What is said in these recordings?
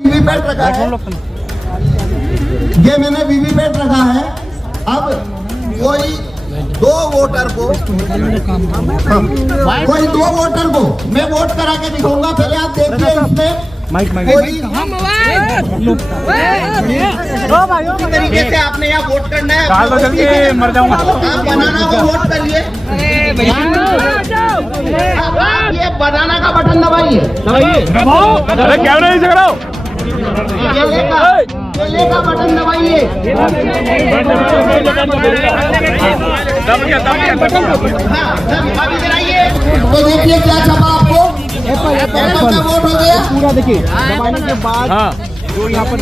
VVPAT रखा है, ये मैंने वीवीपैट रखा है। अब कोई दो वोटर को मैं वोट करा के दिखाऊंगा। पहले आप देखिए इसमें कोई तरीके से आपने यहाँ वोट करना है। मर जाऊंगा। आप बनाना को वोट करिए। ये बनाना का बटन दबाइए। अरे कैमरा नहीं झगड़ाओ। केले का बटन दबाइए। तो देखिए क्या छपा आपको। वोट हो गया पूरा। देखिए दबाने के बाद जो यहाँ पर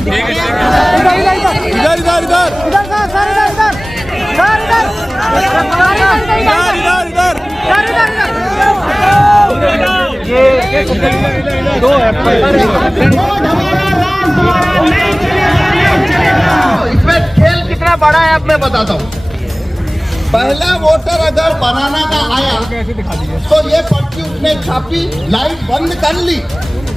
इधर दो इसमें खेल कितना बड़ा है अब मैं बताता हूँ। पहला वोटर अगर बनाना का आया तो ये पर्ची उसने छापी, लाइट बंद कर ली,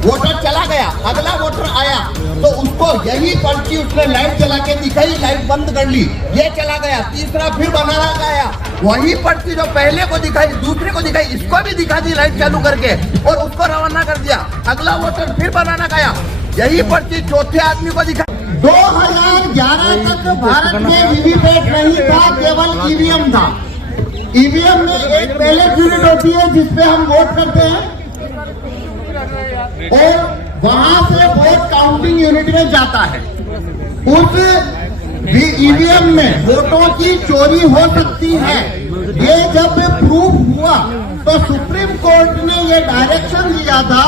वोटर चला गया। अगला वोटर आया तो उसको यही पर्ची उसने लाइट चला के दिखाई, लाइट बंद कर ली, ये चला गया। तीसरा फिर बनाना का आया, वही पर्ची जो पहले को दिखाई, दूसरे को दिखाई, इसको भी दिखा दी लाइट चालू करके और उसको रवाना कर दिया। अगला वोटर फिर बनाना का आया, यही पर्ची चौथे आदमी को दिखाई। 2011 तक भारत में वीवीपैट नहीं था, केवल ईवीएम था। ईवीएम में एक बैलेट यूनिट होती है जिसपे हम वोट करते हैं और वहां से वोट काउंटिंग यूनिट में जाता है। उस ईवीएम में वोटों की चोरी हो सकती है। ये जब प्रूफ हुआ तो सुप्रीम कोर्ट ने ये डायरेक्शन दिया था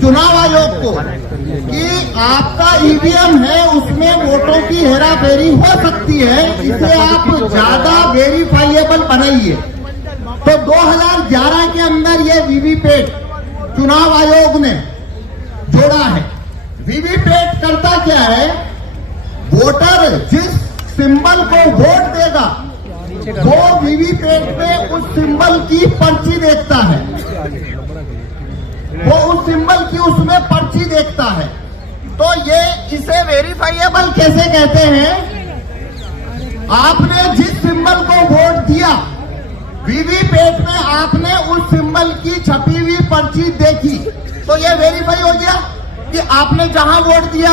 चुनाव आयोग को कि आपका ईवीएम है, उसमें वोटों की हेराफेरी हो सकती है, इसे आप ज्यादा वेरीफाइएबल बनाइए। तो 2011 के अंदर ये वीवीपैट चुनाव आयोग ने जोड़ा है। वीवीपैट करता क्या है, वोटर जिस सिंबल को वोट देगा वो वीवीपैट में उस सिंबल की पर्ची देखता है, वो उस सिंबल की उसमें पर्ची देखता है। तो ये इसे वेरीफाइएबल कैसे कहते हैं, आपने जिस सिंबल को वोट दिया वीवीपैट में आपने उस सिंबल की छपी हुई पर्ची देखी तो ये वेरीफाई हो गया कि आपने जहां वोट दिया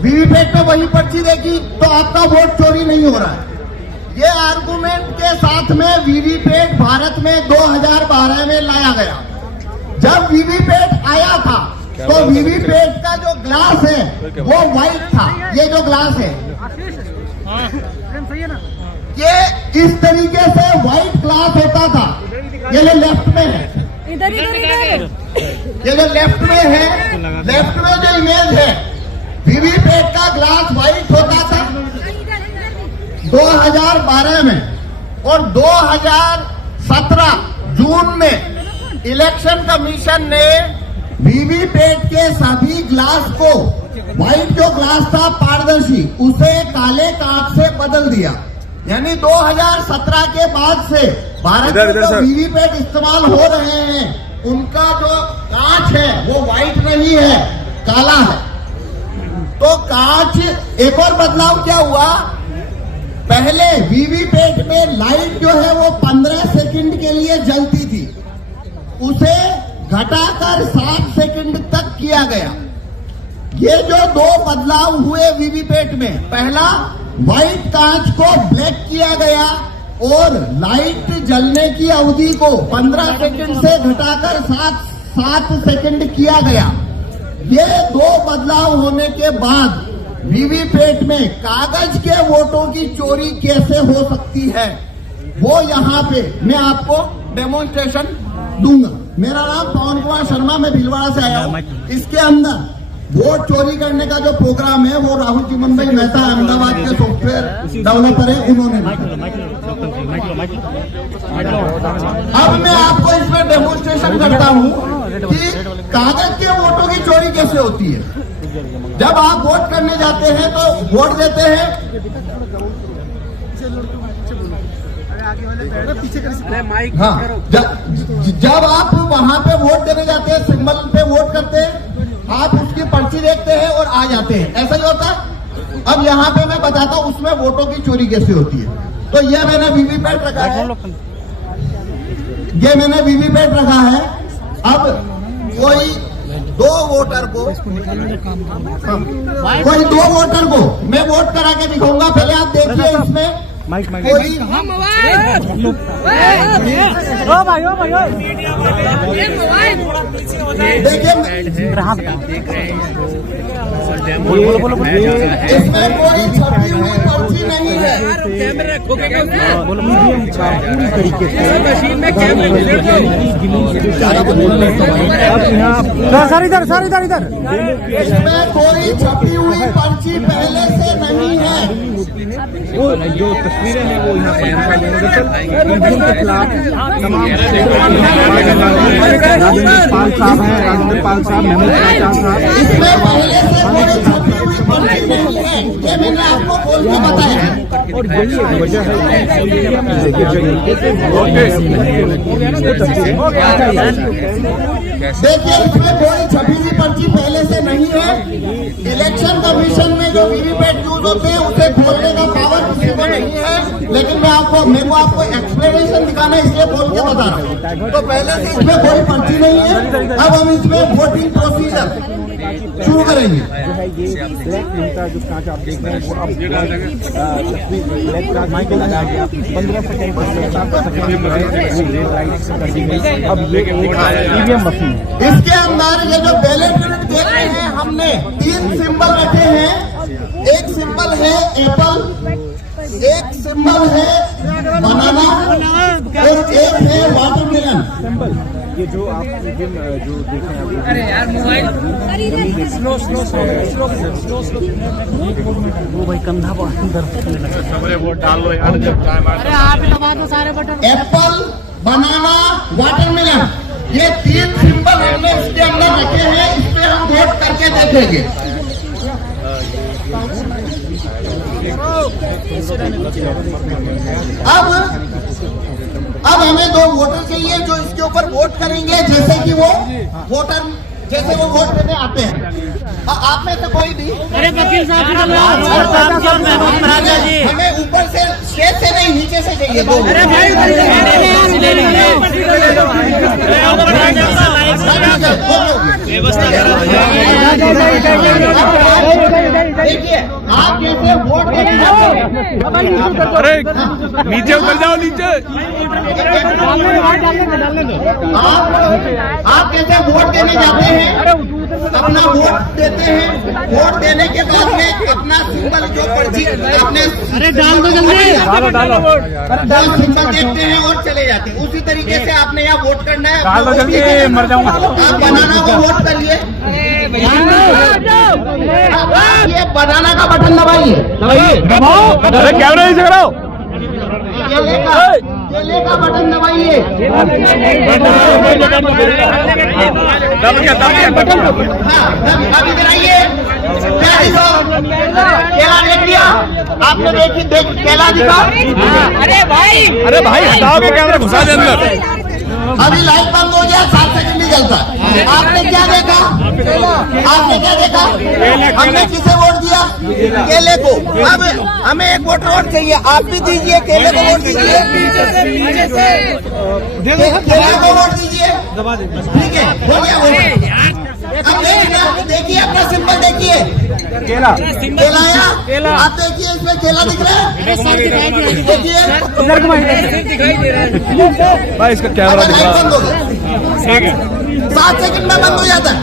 वीवीपैट में वही पर्ची देखी तो आपका वोट चोरी नहीं हो रहा है। ये आर्गुमेंट के साथ में वीवीपैट भारत में 2012 में लाया गया। जब वीवीपैट आया था तो वीवीपैट का जो ग्लास है वो व्हाइट था। ये जो ग्लास है ये इस तरीके से व्हाइट ग्लास होता था। ये जो लेफ्ट में है, इधर ये जो लेफ्ट में है, लेफ्ट में जो इमेज है वीवीपैट का ग्लास व्हाइट होता था 2012 में। और 2017 जून में इलेक्शन कमीशन ने वीवीपैट के सभी ग्लास को, व्हाइट जो ग्लास था पारदर्शी, उसे काले कांच से बदल दिया। यानी 2017 के बाद से भारत में जो वीवीपैट इस्तेमाल हो रहे हैं उनका जो कांच है वो व्हाइट नहीं है, काला है। तो कांच, एक और बदलाव क्या हुआ, पहले वीवीपैट में लाइट जो है वो 15 सेकंड के लिए जलती थी, उसे घटाकर 7 सेकंड तक किया गया। ये जो दो बदलाव हुए वीवीपैट में, पहला व्हाइट कांच को ब्लैक किया गया और लाइट जलने की अवधि को 15 सेकंड से घटाकर 7 सेकंड किया गया। ये दो बदलाव होने के बाद वीवीपैट में कागज के वोटों की चोरी कैसे हो सकती है वो यहाँ पे मैं आपको डेमोन्स्ट्रेशन दूंगा। मेरा नाम पवन कुमार शर्मा, मैं भीलवाड़ा से आया हूँ। इसके अंदर वोट चोरी करने का जो प्रोग्राम है वो राहुल चिमन भाई मेहता अहमदाबाद के सॉफ्टवेयर डेवलपर है, उन्होंने। अब मैं आपको इसमें डेमोन्स्ट्रेशन करता हूँ कि कागज के वोटों की चोरी कैसे होती है। जब आप वोट करने जाते हैं तो वोट देते हैं, हाँ, जब आप वहां पे वोट देने जाते हैं, सिंबल पे वोट करते हैं आप उसकी पर्ची देखते हैं और आ जाते हैं, ऐसा ही होता है। अब यहाँ पे मैं बताता हूँ उसमें वोटों की चोरी कैसे होती है। तो ये मैंने वीवीपैट रखा है, ये मैंने वीवीपैट रखा है। अब कोई दो वोटर को मैं वोट करा के दिखाऊंगा। पहले आप देखिए इसमें कोई देखिए इसमें कोई छपी हुई पर्ची नहीं है। सर इधर इसमें कोई छपी हुई पर्ची पहले से नहीं है। वो जो तस्वीरें हैं वो यहाँ पर दिखाई देंगे। ईवीएम के खिलाफ तमाम राजेंद्र पाल साहब हैं, राजेंद्र पाल साहब, महमूद साहब। इसमें पहले से कोई छपी हुई पर्ची नहीं है, ये मैंने आपको बोल के बताया। और यही वजह है ईवीएम के जरिए देखिए इसमें कोई छपी हुई पर्ची पहले से नहीं है। इलेक्शन कमीशन में जो वीवीपैट यूज होते हैं उसे खोलने का पावर किसी को नहीं है। लेकिन मेरे को आपको एक्सप्लेनेशन दिखाना है, इसलिए बोल के बता रहा हूँ। तो पहले से इसमें कोई पर्ची नहीं है। अब हम इसमें वोटिंग प्रोसीजर शुरू करेंगे। जो है ये ब्लैक का जो कांच आप देख रहे हैं वो अब तस्वीर ब्लैक का माइक लगा गया 15 सेकंड अब ये ईवीएम मशीन है। इसके अंदर ये जो बैलेट यूनिट देख रहे हैं हमने 3 सिंबल रखे हैं। एक सिंबल है एप्पल, एक सिंबल है बनाना और एक है वाटरमेलन। ये जो आप ईवीएम जो देख रहे हैं अरे यार मोबाइल वो भाई कंधा अंदर वोट डाल लो यार, जब टाइम आ अरे आप ही दबा दो सारे बटन। एप्पल, बनाना, वाटरमेलन, ये 3 सिंबल हमने इसके अंदर रखे हैं। इस पे हम वोट करके देखेंगे। अब हमें 2 वोटर चाहिए जो इसके ऊपर वोट करेंगे, जैसे कि वो वोटर जैसे वो वोट देने आते हैं। आप में से कोई भी अरे वकील साहब हमें ऊपर से स्टेज से नहीं नीचे से चाहिए 2 अरे भाई देखिए आप कैसे वोट देने जाते हैं। अरे नीचे उतर जाओ, नीचे। आप कैसे वोट देने जाते हैं, अपना वोट देते हैं। वोट देने के बाद में अपना सिंबल जो पर्ची अपने अरे डाल दो जल्दी। दो सिंबल देखते हैं और चले जाते हैं। उसी तरीके से आपने यहाँ वोट करना है। डाल दो जल्दी, मर जाऊंगा। आप बनाना को वोट करिए। ये बनाना का बटन दबाइए। अरे कैमरा नहीं कराओ। केले का बटन दबाइए। दब गया। हाँ, अब इधर आइए। केला देख लिया आपने? देख केला दिखा। अरे भाई हटाओ के कैमरा, घुसा दे अंदर। अभी लाइट बंद हो गया, 7 सेकंड नहीं चलता। आपने क्या देखा? हमने किसे वोट दिया? केले को। अब हमें एक वोटर वोट चाहिए, आप भी दीजिए। केले को वोट दीजिए, केले को वोट दीजिए। ठीक है, हो गया वोट। अब देखिए अपना सिंबल देखिए। केला आया? आप देखिए इसमें केला दिख रहा है। देखिए भाई इसका कैमरा लाइट बंद हो गया। 7 सेकंड में बंद हो जाता है।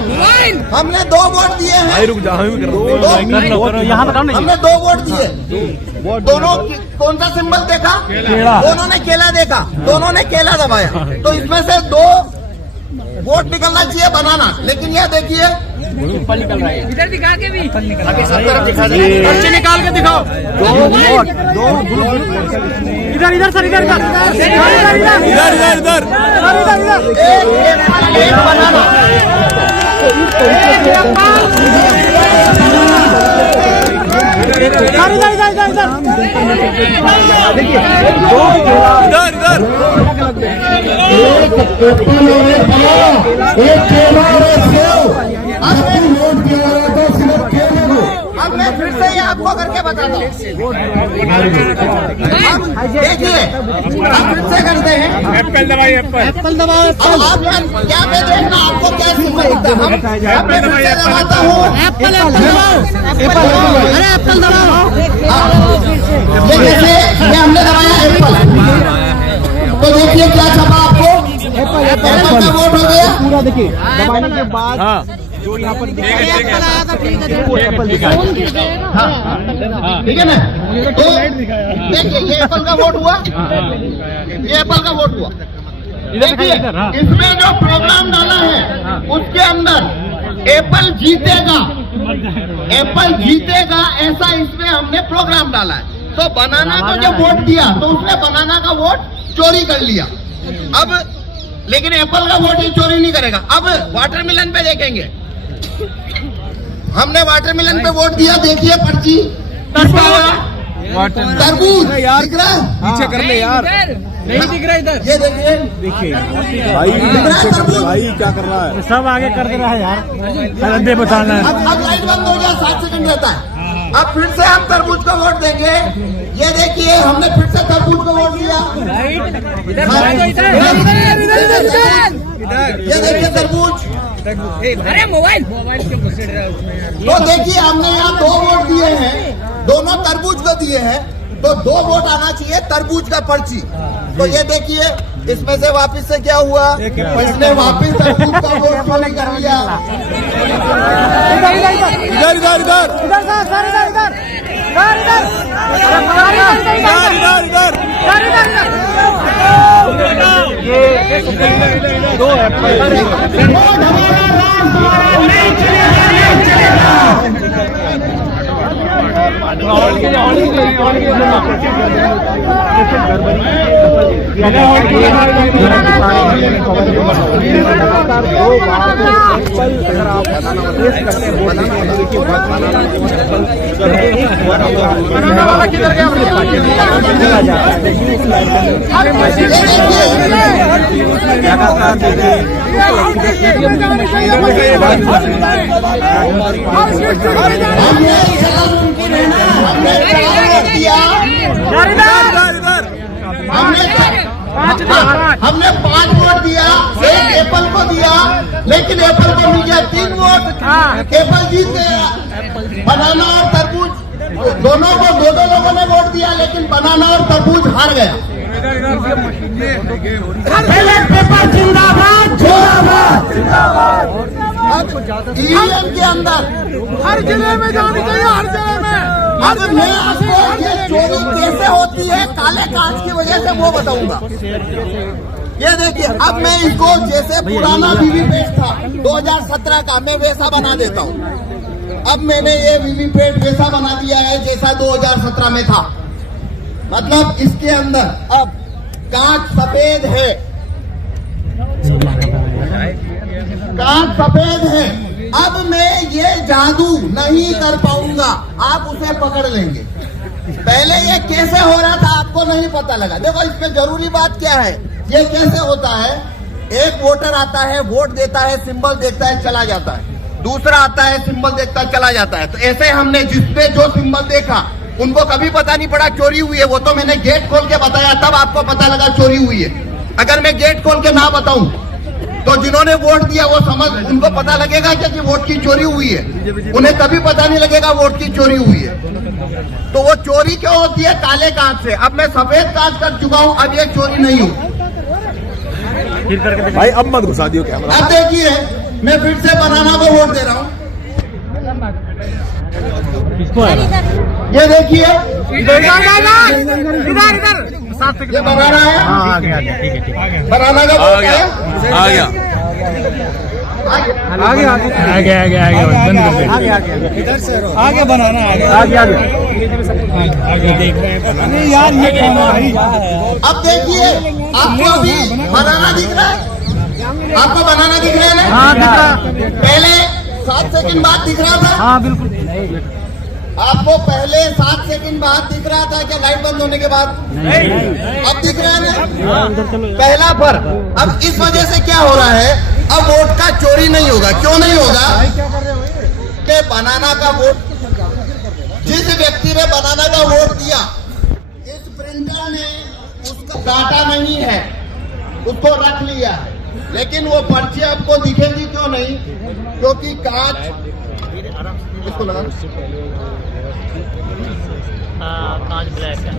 हमने 2 वोट दिए हैं। रुक जा, हम भी कर यहाँ बताओ नहीं। हमने 2 वोट दिए। दोनों कौन सा सिंबल देखा? दोनों ने केला देखा, दोनों ने केला दबाया। तो इसमें से 2 वोट निकलना चाहिए बनाना। लेकिन यह देखिए इधर दिखा के भी पर्ची निकाल के दिखाओ। इधर सर इधर एक बनाना। एक केला और एक सेव। आपको करके बताता हूँ। देखिए आप फिर से करते हैं। एप्पल दबाइए, एप्पल एप्पल दबाओ अब आप क्या पे देखना आपको क्या सिंबल दिखता है। हम मैं फिर से दबाता हूँ। एप्पल दबाओ अरे एप्पल दबाओ ये जैसे ये हमने दबाया एप्पल, तो देखिए क्या छपा आपको, एप्पल का वोट हो गया। पूरा देखिए दबाने के बाद हाँ जो यहाँ पर एप्पल आया था ठीक है ठीक है ना। तो देखिए ये एप्पल का वोट हुआ, ये एप्पल का वोट हुआ। देखिए इसमें जो प्रोग्राम डाला है उसके अंदर एप्पल जीतेगा, एप्पल जीतेगा ऐसा इसमें हमने प्रोग्राम डाला है। तो बनाना को जब वोट दिया तो उसने बनाना का वोट चोरी कर लिया। अब लेकिन एप्पल का वोट ही चोरी नहीं करेगा। अब वाटरमेलन पे देखेंगे, हमने वाटरमेलन पे वोट दिया। देखिए पर्ची तरबूज दिख रहा है, पीछे कर ले यार। नहीं दिख रहा इधर। ये देखिए भाई दिख रहा है तरबूज। भाई क्या कर रहा है? सब आगे कर दे रहा है यार, दे बताना है। अब लाइट बंद हो गया, 7 सेकंड रहता है। अब फिर से हम तरबूज को वोट देंगे। ये देखिए हमने फिर से तरबूज को वोट दिया। ये देखिए तरबूज। अरे मोबाइल तो देखिए हमने यहाँ 2 वोट दिए हैं, दोनों तरबूज को दिए हैं, तो 2 वोट आना चाहिए तरबूज का पर्ची। तो ये देखिए इसमें से वापस से क्या हुआ, इसने वापस तरबूज का वोट चोरी कर लिया। इधर इधर इधर इधर दो एप्पल हमने 5 वोट दिया, 1 एप्पल को दिया, लेकिन एप्पल को मिल गया 3 वोट। एप्पल जीत गया। बनाना और तरबूज दोनों को 2 लोगों ने वोट दिया, लेकिन बनाना और तरबूज हार गया। पेपर जिंदाबाद जिंदाबाद। ईवीएम के अंदर हर जिले में जानी चाहिए, हर जिले में। अब मैं आपको ये चोरी कैसे होती है काले कांच की वजह से वो बताऊंगा। ये देखिए अब मैं इसको जैसे पुराना वीवीपैट था 2017 का, मैं वैसा बना देता हूँ। अब मैंने ये वीवीपैट वैसा बना दिया है जैसा 2017 में था। मतलब इसके अंदर अब कांच सफेद है, कांच सफेद है। अब मैं ये जादू नहीं कर पाऊंगा, आप उसे पकड़ लेंगे। पहले ये कैसे हो रहा था आपको नहीं पता लगा। देखो इसमें जरूरी बात क्या है, ये कैसे होता है। एक वोटर आता है, वोट देता है, सिंबल देखता है, चला जाता है। दूसरा आता है, सिंबल देखता है, चला जाता है। तो ऐसे हमने जिसने जो सिंबल देखा उनको कभी पता नहीं पड़ा चोरी हुई है। वो तो मैंने गेट खोल के बताया, तब आपको पता लगा चोरी हुई है। अगर मैं गेट खोल के ना बताऊं तो जिन्होंने वोट दिया वो समझ, उनको पता लगेगा कि वोट की चोरी हुई है, उन्हें कभी पता नहीं लगेगा वोट की चोरी हुई है। तो वो चोरी क्यों होती है? काले कांच से। अब मैं सफेद कांच कर चुका हूं, अब ये चोरी नहीं होगी। भाई अब मत घुसा दियो कैमरा। अब देखिए मैं फिर से बनाना को वोट दे रहा हूँ। ये देखिए इधर ये बनाना है, बनाना का वोट है। आ गया बंद कर दे। आगे बनाना आगे देख रहे हैं। नहीं यार ये कौन है भाई? अब देखिए आपको अभी बनाना दिख रहा है, आपको बनाना दिख रहा है ना? हाँ दिख रहा। पहले 7 सेकंड बाद दिख रहा था। हाँ बिल्कुल। आपको पहले 7 सेकंड बाद दिख रहा था क्या लाइट बंद होने के बाद? अब दिख रहा है ना पहला पर। अब इस वजह से क्या हो रहा है, अब वोट का चोरी नहीं होगा। क्यों नहीं होगा? कि बनाना का वोट जिस व्यक्ति ने बनाना का वोट दिया, इस प्रिंटर ने उसका काटा नहीं है, उसको रख लिया है, लेकिन वो पर्ची आपको दिखेगी क्यों नहीं? क्योंकि कांच इसको लगा कांच ब्लैक है।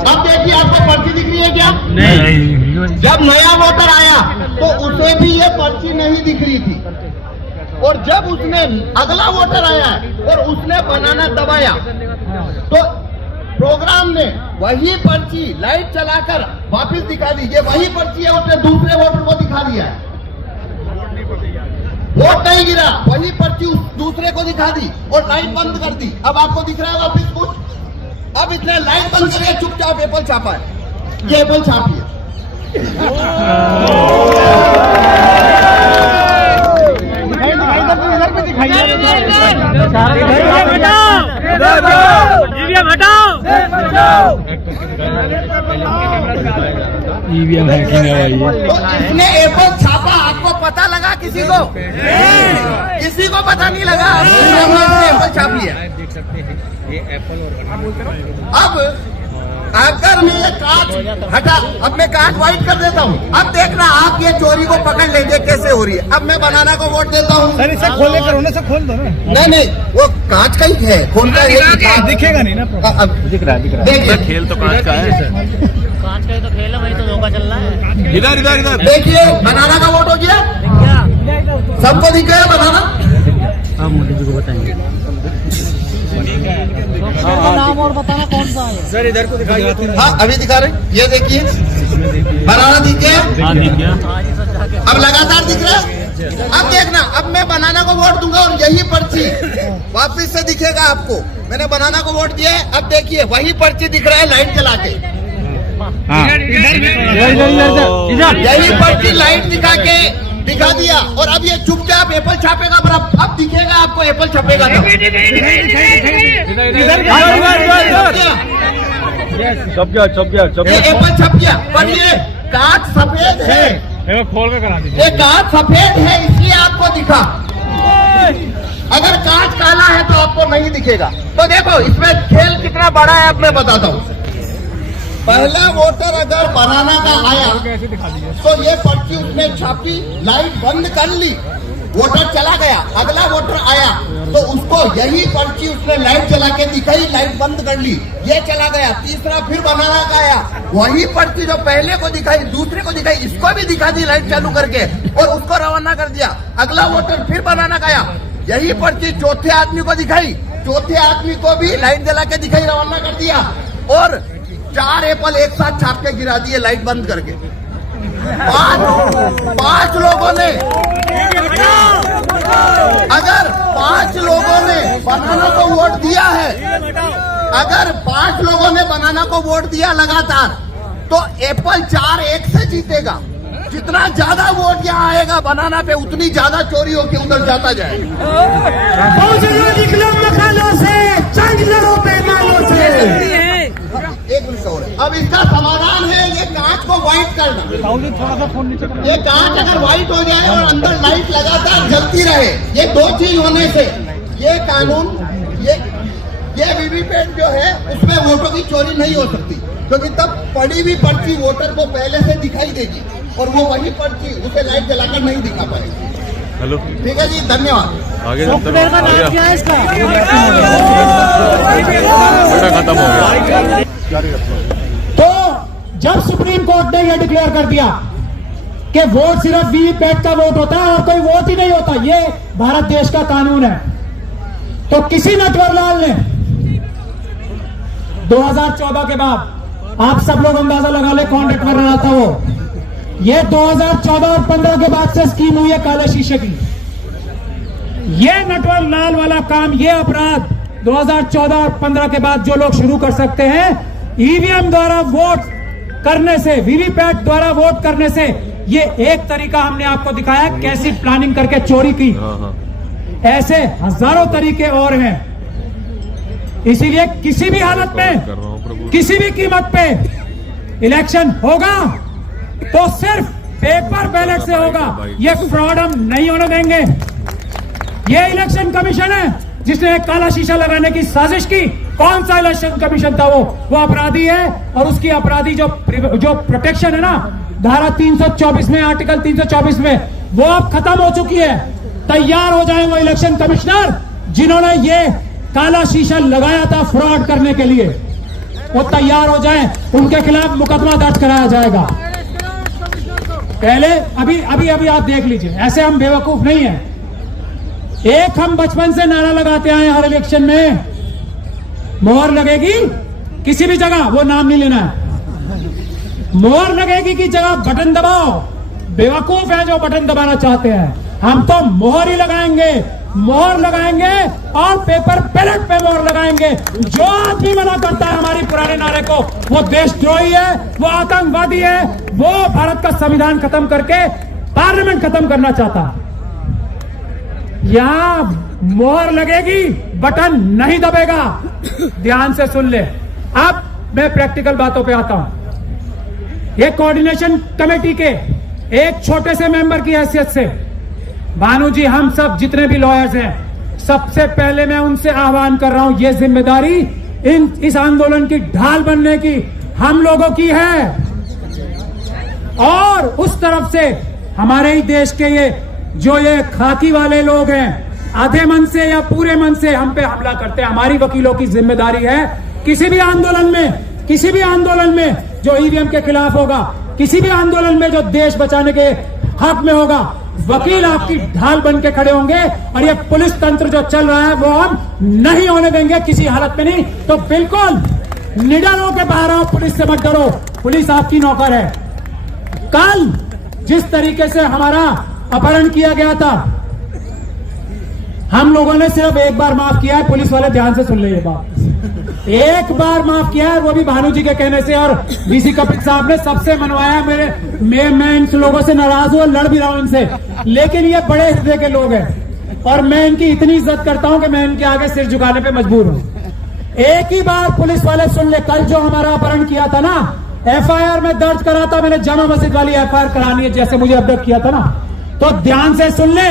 अब देखिए, आपको पर्ची दिख रही है क्या? नहीं। जब नया वोटर आया तो उसे भी ये पर्ची नहीं दिख रही थी, और जब उसने अगला वोटर आया और उसने बनाना दबाया तो प्रोग्राम ने वही पर्ची लाइट चलाकर वापस दिखा दी। ये वही पर्ची है, उसने दूसरे वोटर को दिखा दिया है। वोट नहीं गिरा, वही पर्ची उस दूसरे को दिखा दी और लाइट बंद कर दी। अब आपको दिख रहा है वापिस कुछ? अब इसने लाइट बंद करके चुपचाप एप्पल छापा है। ये एप्पल छापी है। ईवीएम हैकिंग है भाई। तो इसने एप्पल छापा, आपको पता लगा? किसी को पता नहीं लगा? एप्पल छापी है। देख सकते हैं ये एप्पल और अब अगर मैं ये कांच हटा, अब मैं कांच व्हाइट कर देता हूँ। अब देखना आप ये चोरी को पकड़ लेंगे कैसे हो रही है। अब मैं बनाना को वोट देता हूँ। सर इसे खोले करो ना, सर खोल दो ना। नहीं, वो कांच का ही है, खोलना दिखेगा नहीं ना। अब दिख रहा है देखिए, खेल तो कांच का है। कांच का ही तो खेल है, वही तो धोखा चल रहा है। इधर इधर इधर देखिए बनाना का वोट हो गया। सबको दिख गया बनाना? आप मोदी जी को बताएंगे। नाम और बताना कौन सा है। सर इधर को दिखाइए। हाँ अभी दिखा रहे, ये देखिए बनाना दिख गया। अब लगातार दिख रहा है। अब देखना, अब मैं बनाना को वोट दूंगा और यही पर्ची वापिस से दिखेगा आपको। मैंने बनाना को वोट दिया है। अब देखिए वही पर्ची दिख रहा है लाइट जला के। यही पर्ची लाइट दिखा दिया और अब ये चुपचाप एप्पल छापेगा। अब दिखेगा आपको एप्पल छपेगा तो। छप गया। ये एप्पल छप गया, पर ये कांच सफेद है। खोल के करा दीजिए। ये कांच सफेद है इसलिए आपको दिखा। अगर कांच काला है तो आपको नहीं दिखेगा। तो देखो इसमें खेल कितना बड़ा है, अब मैं बताता हूँ। पहला वोटर अगर बनाना का आया तो ये पर्ची उसने छापी, लाइट बंद कर ली, वोटर चला गया। अगला वोटर आया तो उसको यही पर्ची उसने लाइट चला के दिखाई, लाइट बंद कर ली, ये चला गया। तीसरा फिर बनाना का आया, वही पर्ची जो पहले को दिखाई, दूसरे को दिखाई, इसको भी दिखा दी लाइट चालू करके और उसको रवाना कर दिया। अगला वोटर फिर बनाना का आया, यही पर्ची चौथे आदमी को दिखाई, चौथे आदमी को भी लाइट जला के दिखाई, रवाना कर दिया और 4 एप्पल एक साथ छाप के गिरा दिए लाइट बंद करके। पांच लोगों ने, अगर 5 लोगों ने बनाना को वोट दिया है, अगर 5 लोगों ने बनाना को वोट दिया लगातार, तो एप्पल 4-1 से जीतेगा। जितना ज्यादा वोट यहाँ आएगा बनाना पे, उतनी ज्यादा चोरी होके उधर जाता जाएगा। एक मिनट और, अब इसका समाधान है ये कांच को व्हाइट करना। थोड़ा सा फोन नीचे ये कांच अगर व्हाइट हो जाए और अंदर लाइट लगातार जलती रहे, ये 2 चीज होने से ये कानून, ये वीवीपैट जो है उसमें वोटों की चोरी नहीं हो सकती, क्योंकि तब पड़ी हुई पर्ची वोटर को पहले से दिखाई देगी और वो वही पर्ची उसे लाइट जलाकर नहीं दिखा पाएगी। हेलो ठीक है जी, धन्यवाद। आगे सॉफ्टवेयर का नाम क्या है इसका? खत्म हो गया। तो जब सुप्रीम कोर्ट ने यह डिक्लेयर कर दिया कि वोट सिर्फ वीवीपैट का वोट होता है और कोई वोट ही नहीं होता, ये भारत देश का कानून है, तो किसी नटवरलाल ने 2014 के बाद, आप सब लोग अंदाजा लगा ले कौन नटवरलाल था वो, ये 2014 और 15 के बाद से स्कीम हुई है काले शीशे की। ये नटवरलाल वाला काम, ये अपराध 2014 और 15 के बाद जो लोग शुरू कर सकते हैं, ईवीएम द्वारा वोट करने से, वीवीपैट द्वारा वोट करने से, ये एक तरीका हमने आपको दिखाया कैसी प्लानिंग करके चोरी की। ऐसे हजारों तरीके और हैं। इसीलिए किसी भी हालत में, किसी भी कीमत पे इलेक्शन होगा तो सिर्फ पेपर बैलेट से होगा। ये फ्रॉड हम नहीं होने देंगे। ये इलेक्शन कमीशन है जिसने एक काला शीशा लगाने की साजिश की। कौन सा इलेक्शन कमीशन था वो अपराधी है, और उसकी अपराधी जो प्रोटेक्शन है ना धारा 324 में, आर्टिकल 324 में, वो अब खत्म हो चुकी है। तैयार हो जाए वो इलेक्शन कमिश्नर जिन्होंने ये काला शीशा लगाया था फ्रॉड करने के लिए, वो तैयार हो जाए, उनके खिलाफ मुकदमा दर्ज कराया जाएगा। पहले अभी आप देख लीजिए, ऐसे हम बेवकूफ नहीं हैं। एक हम बचपन से नारा लगाते आए हर इलेक्शन में, मोहर लगेगी किसी भी जगह, वो नाम नहीं लेना है, मोहर लगेगी की जगह बटन दबाओ। बेवकूफ है जो बटन दबाना चाहते हैं। हम तो मोहर ही लगाएंगे, मोहर लगाएंगे और पेपर बैलेट पे मोहर लगाएंगे। जो आदमी मना करता है हमारी पुराने नारे को, वो देशद्रोही है, वो आतंकवादी है, वो भारत का संविधान खत्म करके पार्लियामेंट खत्म करना चाहता है। यहां मोहर लगेगी, बटन नहीं दबेगा। ध्यान से सुन ले। अब मैं प्रैक्टिकल बातों पे आता हूं। ये कोऑर्डिनेशन कमेटी के एक छोटे से मेंबर की हैसियत से भानु जी, हम सब जितने भी लॉयर्स हैं, सबसे पहले मैं उनसे आह्वान कर रहा हूं, ये जिम्मेदारी इस आंदोलन की ढाल बनने की हम लोगों की है। और उस तरफ से हमारे ही देश के ये खाकी वाले लोग हैं, आधे मन से या पूरे मन से हम पे हमला करते हैं। हमारी वकीलों की जिम्मेदारी है किसी भी आंदोलन में जो ईवीएम के खिलाफ होगा, किसी भी आंदोलन में जो देश बचाने के हक में होगा, वकील आपकी ढाल बन के खड़े होंगे। और ये पुलिस तंत्र जो चल रहा है वो हम नहीं होने देंगे किसी हालत में नहीं। तो बिल्कुल निडर होकर बाहर आओ, पुलिस से मत डरो, पुलिस आपकी नौकर है। कल जिस तरीके से हमारा अपहरण किया गया था, हम लोगों ने सिर्फ एक बार माफ किया है। पुलिस वाले ध्यान से सुन ले ये बात, एक बार माफ किया है, वो भी भानु जी के कहने से, और डीसी कपिल साहब ने सबसे मनवाया। मैं इन लोगों से नाराज हूं, लड़ भी रहा हूं इनसे, लेकिन ये बड़े हृदय के लोग हैं और मैं इनकी इतनी इज्जत करता हूं कि मैं इनके आगे सिर झुकाने पे मजबूर हूं। एक ही बार पुलिस वाले सुन ले, कल जो हमारा अपहरण किया था ना, एफआईआर में दर्ज करा था मैंने, जामा मस्जिद वाली एफआईआर करानी है जैसे मुझे अपडेट किया था ना, तो ध्यान से सुन ले।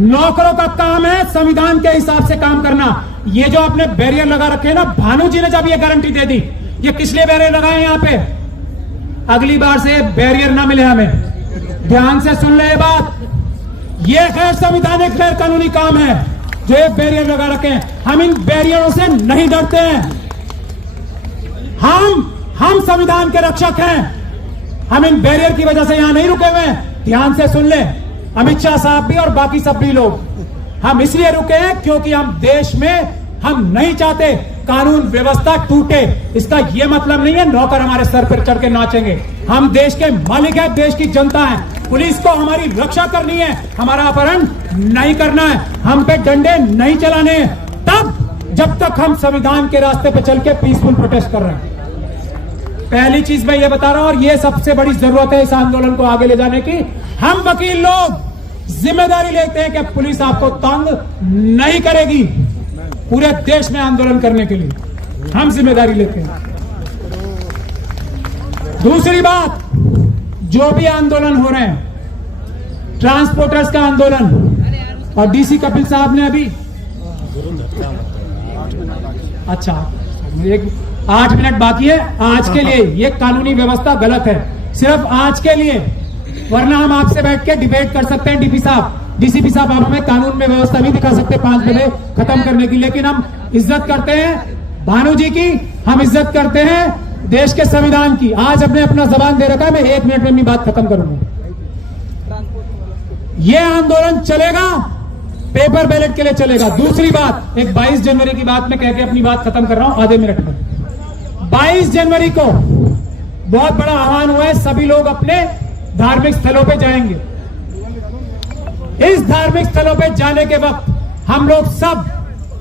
नौकरों का काम है संविधान के हिसाब से काम करना। ये जो आपने बैरियर लगा रखे हैं ना, भानु जी ने जब ये गारंटी दे दी, ये किस लिए बैरियर लगाए यहाँ पे, अगली बार से बैरियर ना मिले हमें। ध्यान से सुन ले ये बात, ये गैर संवैधानिक गैर कानूनी काम है जो ये बैरियर लगा रखे हैं। हम इन बैरियरों से नहीं डरते हैं। हम संविधान के रक्षक हैं। हम इन बैरियर की वजह से यहां नहीं रुके हुए हैं। ध्यान से सुन ले, अमित शाह साहब भी और बाकी सब भी लोग, हम इसलिए रुके हैं क्योंकि हम देश में हम नहीं चाहते कानून व्यवस्था टूटे। इसका यह मतलब नहीं है नौकर हमारे सर पर चढ़ के नाचेंगे। हम देश के मालिक हैं, देश की जनता है। पुलिस को हमारी रक्षा करनी है, हमारा अपहरण नहीं करना है, हम पे डंडे नहीं चलाने हैं, तब जब तक हम संविधान के रास्ते पे चल के पीसफुल प्रोटेस्ट कर रहे हैं। पहली चीज मैं ये बता रहा हूं, और ये सबसे बड़ी जरूरत है इस आंदोलन को आगे ले जाने की। हम वकील लोग जिम्मेदारी लेते हैं कि पुलिस आपको तंग नहीं करेगी। पूरे देश में आंदोलन करने के लिए हम जिम्मेदारी लेते हैं। दूसरी बात, जो भी आंदोलन हो रहे हैं, ट्रांसपोर्टर्स का आंदोलन, और डीसी कपिल साहब ने अभी 8 मिनट बाकी है आज के लिए। ये कानूनी व्यवस्था गलत है, सिर्फ आज के लिए, वरना हम आपसे बैठ के डिबेट कर सकते हैं। डीसीपी साहब आप हमें कानून में व्यवस्था भी दिखा सकते हैं 5 बजे खत्म करने की, लेकिन हम इज्जत करते हैं भानु जी की, हम इज्जत करते हैं देश के संविधान की। आज हमने अपना जबान दे रखा है, मैं 1 मिनट में अपनी बात खत्म करूंगा। यह आंदोलन चलेगा, पेपर बैलेट के लिए चलेगा। दूसरी बात, एक 22 जनवरी की बात मैं कह के अपनी बात खत्म कर रहा हूं आधे मिनट में। 22 जनवरी को बहुत बड़ा आह्वान हुआ है, सभी लोग अपने धार्मिक स्थलों पे जाएंगे। इस धार्मिक स्थलों पे जाने के वक्त हम लोग सब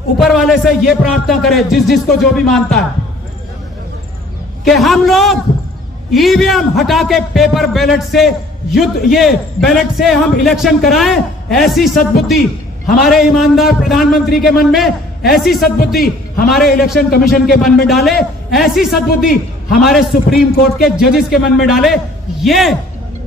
ऊपर वाले से ये प्रार्थना करें, जिसको जो भी मानता है, कि हम लोग ईवीएम हटा के पेपर बैलेट से ये बैलेट से हम इलेक्शन कराएं। ऐसी सद्बुद्धि हमारे ईमानदार प्रधानमंत्री के मन में, ऐसी सद्बुद्धि हमारे इलेक्शन कमीशन के मन में डाले, ऐसी सद्बुद्धि हमारे सुप्रीम कोर्ट के जजेस के मन में डाले। ये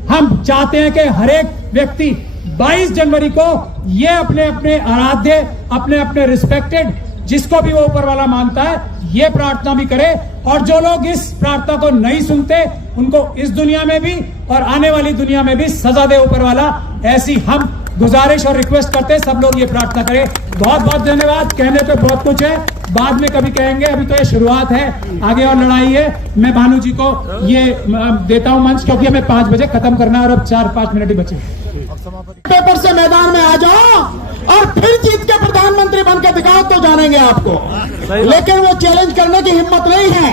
हम चाहते हैं कि हर एक व्यक्ति 22 जनवरी को ये अपने अपने आराध्य, अपने अपने रिस्पेक्टेड, जिसको भी वो ऊपर वाला मानता है, ये प्रार्थना भी करे। और जो लोग इस प्रार्थना को नहीं सुनते उनको इस दुनिया में भी और आने वाली दुनिया में भी सजा दे ऊपर वाला, ऐसी हम गुजारिश और रिक्वेस्ट करते हैं। सब लोग ये प्रार्थना करें। बहुत बहुत धन्यवाद। कहने पे बहुत कुछ है, बाद में कभी कहेंगे, अभी तो ये शुरुआत है, आगे और लड़ाई है। मैं भानु जी को ये देता हूं मंच, क्योंकि हमें 5 बजे खत्म करना है और अब 4-5 मिनट ही बचे। पेपर से मैदान में आ जाओ और फिर जीत के प्रधानमंत्री बन के दिखाओ तो जानेंगे आपको। लेकिन वो चैलेंज करने की हिम्मत नहीं है,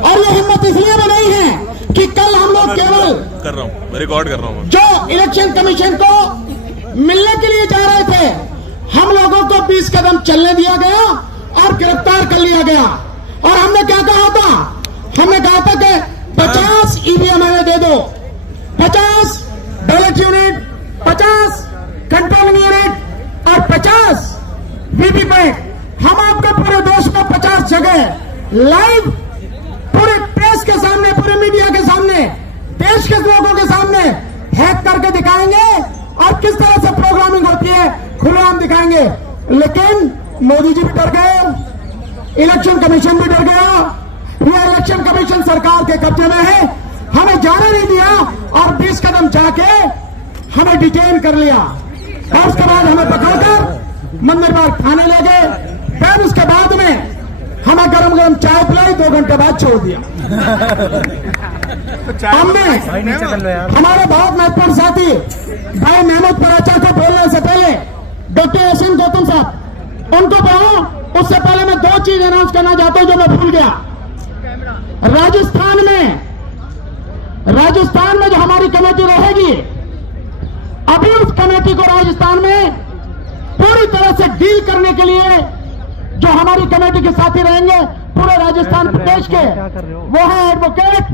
और ये हिम्मत इसलिए भी नहीं है कि कल हम लोग केवल कर रहा हूँ, रिकॉर्ड कर रहा हूँ। जो इलेक्शन कमीशन को मिलने के लिए जा रहे थे, हम लोगों को 20 कदम चलने दिया गया और गिरफ्तार कर लिया गया। और हमने क्या कहा था? हमने कहा था कि 50 ईवीएम हमें दे दो, 50 बैलेट यूनिट, 50 कंट्रोलिंग यूनिट और 50 वीवीपैट। हम आपको पूरे देश में 50 जगह लाइव पूरे प्रेस के सामने, पूरे मीडिया के सामने, देश के लोगों के सामने हैक करके दिखाएंगे और किस तरह से प्रोग्रामिंग होती है खुलेआम दिखाएंगे। लेकिन मोदी जी भी डर गए, इलेक्शन कमीशन भी डर गया। यह इलेक्शन कमीशन सरकार के कब्जे में है, हमें जाने नहीं दिया और 20 कदम जाके हमें डिटेन कर लिया। और उसके बाद हमें पकड़कर मंदिर बाग थाने ले गए। फिर उसके बाद में हमें गरम गरम चाय पिलाई, 2 घंटे बाद छोड़ दिया। हमने हमारे बहुत महत्वपूर्ण साथी भाई महमूद पराचा को बोलने से पहले डॉक्टर एसएन गौतम साहब उनको बोलो। उससे पहले मैं 2 चीज अनाउंस करना चाहता हूं जो मैं भूल गया। राजस्थान में जो हमारी कमेटी रहेगी, अभी उस कमेटी को राजस्थान में पूरी तरह से डील करने के लिए जो हमारी कमेटी के साथी रहेंगे पूरे राजस्थान प्रदेश के, वो है एडवोकेट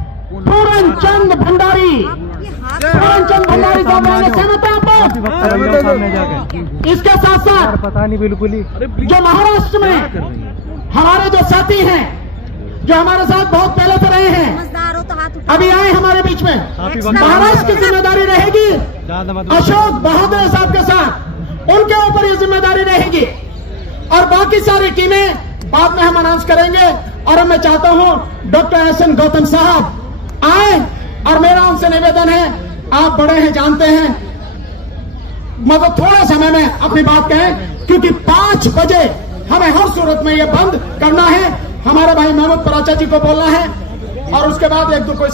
पूरन चंद भंडारी। पूरन चंद भंडारी साहब रहेंगे, सहमत हैं आप? इसके साथ साथ पता नहीं बिल्कुल ही जो महाराष्ट्र में हमारे जो साथी हैं, जो हमारे साथ बहुत पहले से रहे हैं, अभी आए हमारे बीच में, महाराष्ट्र की जिम्मेदारी रहेगी अशोक बहादुर साहब के साथ, उनके ऊपर ये जिम्मेदारी रहेगी। और बाकी सारी टीमें बाद में हम अनाउंस करेंगे। और मैं चाहता हूं डॉक्टर एसएन गौतम साहब आए, और मेरा उनसे निवेदन है, आप बड़े हैं, जानते हैं, मतलब थोड़े समय में अपनी बात कहें, क्योंकि 5 बजे हमें हर सूरत में ये बंद करना है। हमारे भाई महमूद पराचा जी को बोलना है और उसके बाद 1-2 कोई